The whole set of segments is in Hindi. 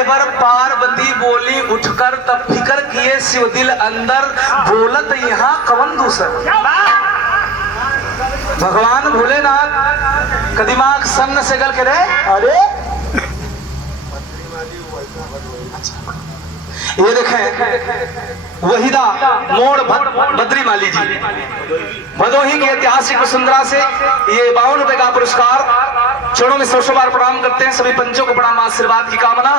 जबर पार्वती बोली उठकर, तब फिकर किए शिव दिल अंदर, बोलत यहाँ कवन दूसर। भगवान भोलेनाथ का दिमाग सन्न से गल के रहे। अरे ये देखें वहीदा मोड़ बद्री माली जी, भदोही के ऐतिहासिक वसुंधरा से ये 52 रुपए का पुरस्कार। चरणों में 100 बार प्रणाम करते हैं सभी पंचों को, प्रणाम आशीर्वाद की कामना।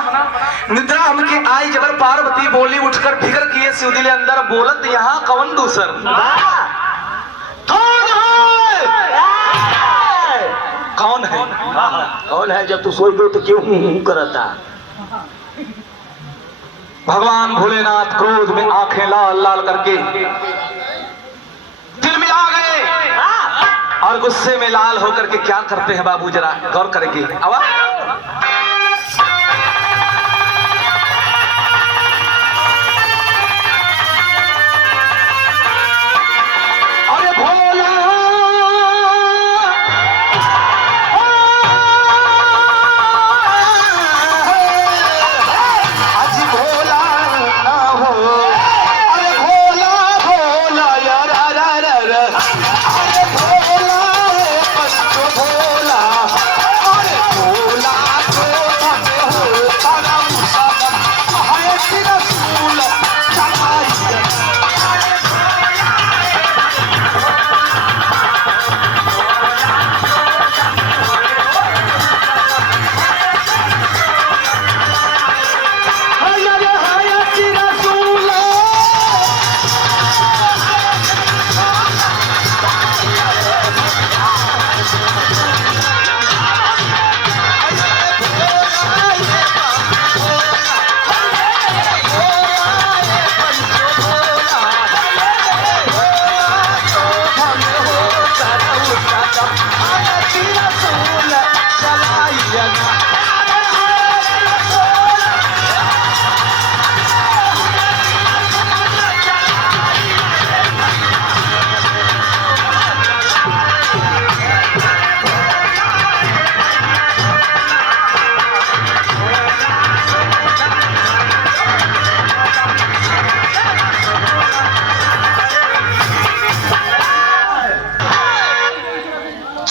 निद्रा हमके आई जबर पार्वती बोली उठकर, फिक्र किए शिव दिल अंदर, बोलत यहाँ कवन दूसर। कौन है? कौन है? जब तू सोई गई तो क्यों करता? भगवान भोलेनाथ क्रोध में आंखें लाल लाल करके दिल में आ गए और गुस्से में लाल होकर के क्या करते हैं बाबू, जरा गौर करेंगे।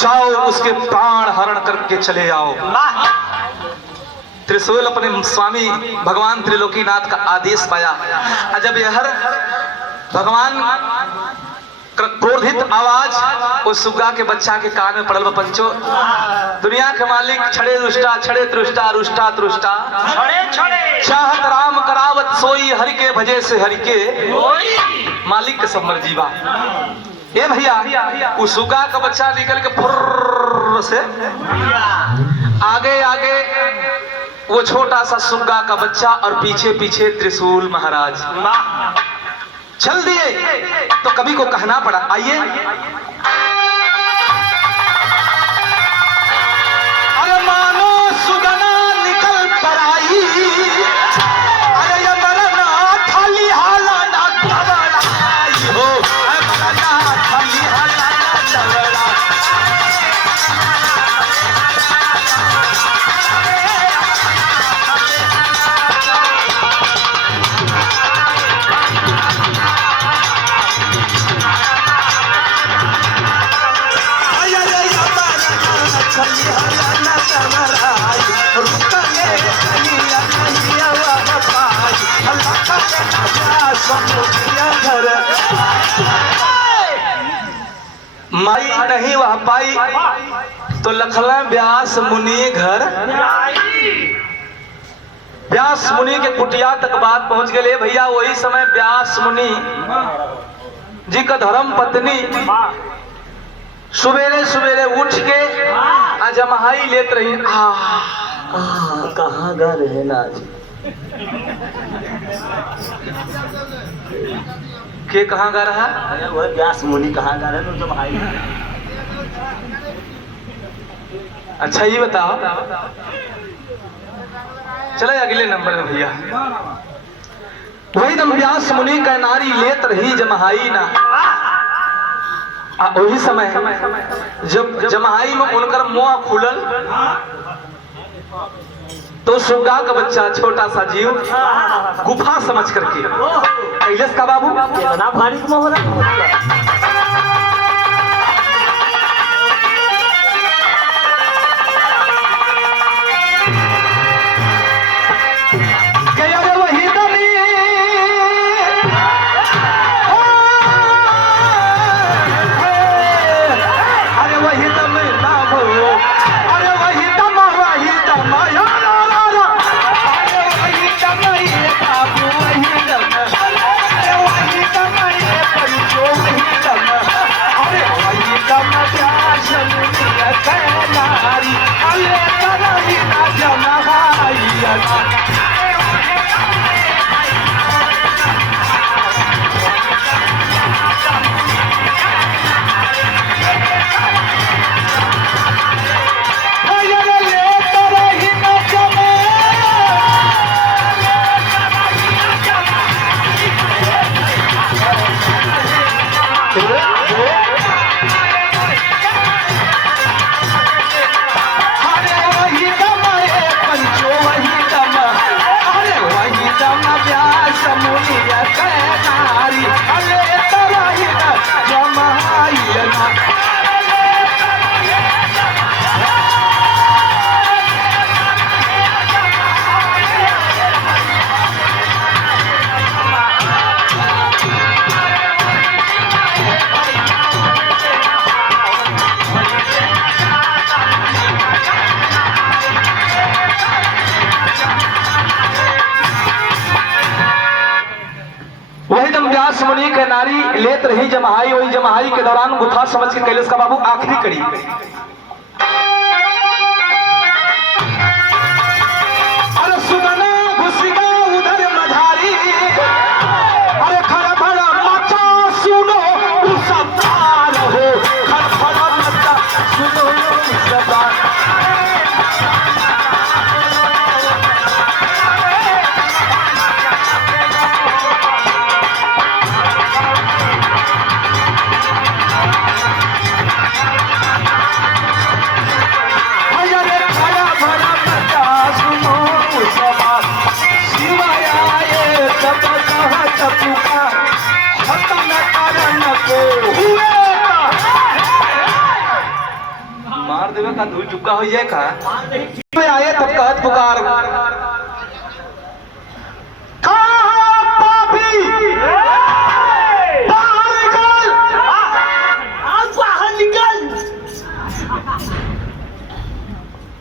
जाओ उसके प्राण हरण करके चले आओ। त्रिशूल अपने स्वामी भगवान त्रिलोकीनाथ का आदेश पाया। जब यह भगवान क्रोधित आवाज उस सुग्गा के बच्चा के कान में पड़ल। पंचो दुनिया के मालिक छड़े दुष्टा, छड़े तृष्टा, रुष्टा तृष्टा, चाहत राम करावत सोई, हरि के भजे से हरि के मालिक के सब मर्जीबा। ए भैया उस सुग्गा का बच्चा निकल के फुर्र से आगे आगे वो छोटा सा सुग्गा का बच्चा और पीछे पीछे त्रिशूल महाराज चल दिए। तो कवि को कहना पड़ा, आइए अरे मानो सुगना निकल पर आई, अरे ये मरना खाली हाला ना घबराई हो, अरे मरना खाली हाला ना घबराई। माई नहीं वह पाई तो लखला व्यास मुनि घर। व्यास मुनि के कुटिया तक बात पहुंच गए भैया। वही समय व्यास मुनि जी का धर्म पत्नी सवेरे सवेरे उठ के जमहाई लेत रही। कहाँ गा रहे ना के कहाँ गा रहा है? वह व्यास मुनि कहाँ गा रहे तो भाई। अच्छा ये बताओ, चले अगले नंबर में भैया। वही दम व्यास मुनि का नारी लेत रही जमहाई ना। वही समय जब जमहाई में उनकर मुंह खुलल तो सुगा का बच्चा छोटा सा जीव गुफा समझ करके कैलाश का बाबू कितना भारी मोहरा व्यास मुनि के नारी लेत रही जमहाई, वही जमहाई के दौरान गुफा समझ के कैलाश का बाबू आखिरी कड़ी अरे सुगना घुसिका उधर मधारी, अरे खड़बड़ मचा सुनो सब पार हो, खड़बड़ मचा सुनो सब पार। मार देवे का धूल चुका हो जाए का आए तब कहत पुकार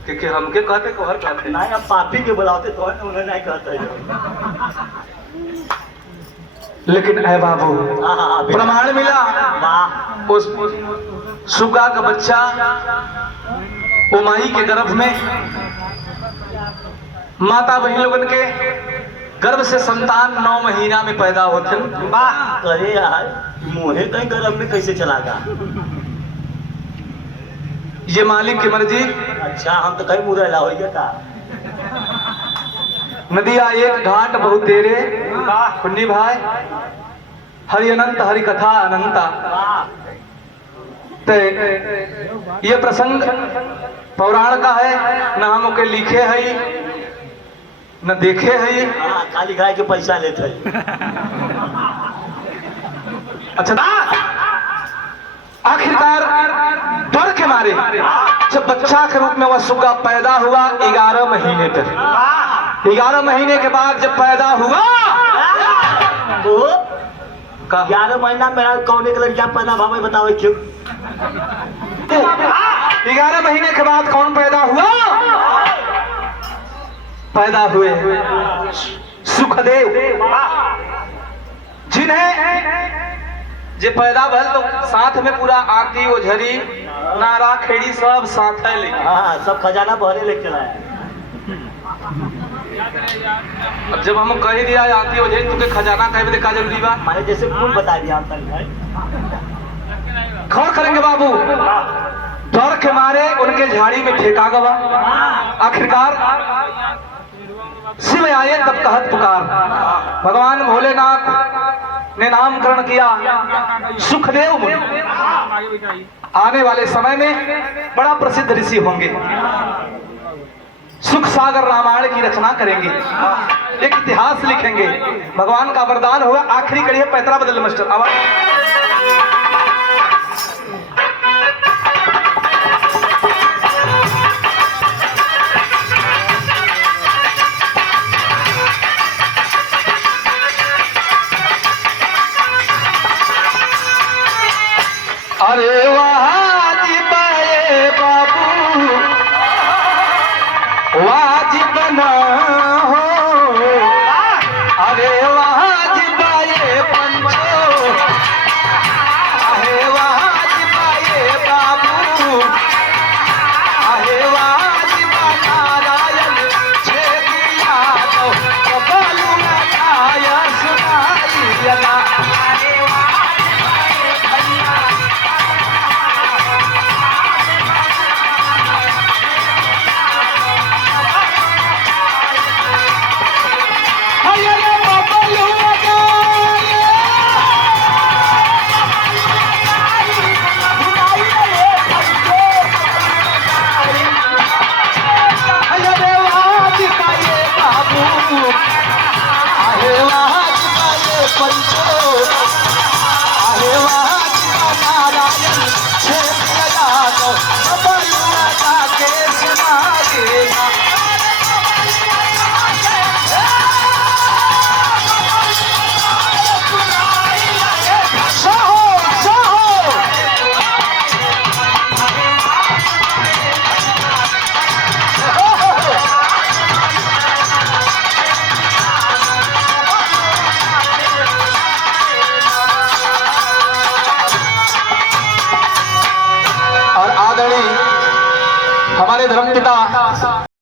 क्योंकि हमके कहते को हर कहते नहीं, अब पापी के बुलाते तो उन्हें नहीं कहते। लेकिन ऐ बाबू प्रमाण मिला उस सुगा का बच्चा उमाई के गर्भ में माता बहन लोगन के गर्भ से संतान 9 महीना में पैदा होते। अरे यार मुहे कहीं गर्भ में कैसे चलागा? ये मालिक की मर्जी। अच्छा हम तो कहीं मुरला हो गया। नदिया एक घाट बहुत तेरे खुन्नी भाई, हरि अनंत हरि कथा अनंता। ते ये प्रसंग पौराण का है, न हम के लिखे है न देखे है। खाली गाय के पैसा लेते है। अच्छा आखिरकार डर के मारे जब बच्चा के रूप में वह सुगा पैदा हुआ 11 महीने तक। 11 महीने के बाद जब पैदा हुआ 11 महीना मेरा कौन के लड़का पैदा भावे बताओ क्यों? 11 महीने के बाद कौन पैदा हुआ? पैदा हुए सुखदेव, जिन्हें जे पैदा भल तो साथ में पूरा आती ओझरी नारा खेड़ी सब साथ है लेके। सब खजाना भरे लेके चला है। अब जब हम कह दिया आती ओझरी तुके खजाना कहे देखा जरूरी बात मैंने जैसे कौन बता दिया गौर करेंगे बाबू। डर के मारे उनके झाड़ी में फेंका गवा। आखिरकार शिव आए तब कहत पुकार, भगवान भोलेनाथ ने नामकरण किया सुखदेव मुनि। आने वाले समय में बड़ा प्रसिद्ध ऋषि होंगे। सुख सागर रामायण की रचना करेंगे, एक इतिहास लिखेंगे। भगवान का वरदान होगा। आखिरी कड़ी है, पैतरा बदल मास्टर आवाज। अरे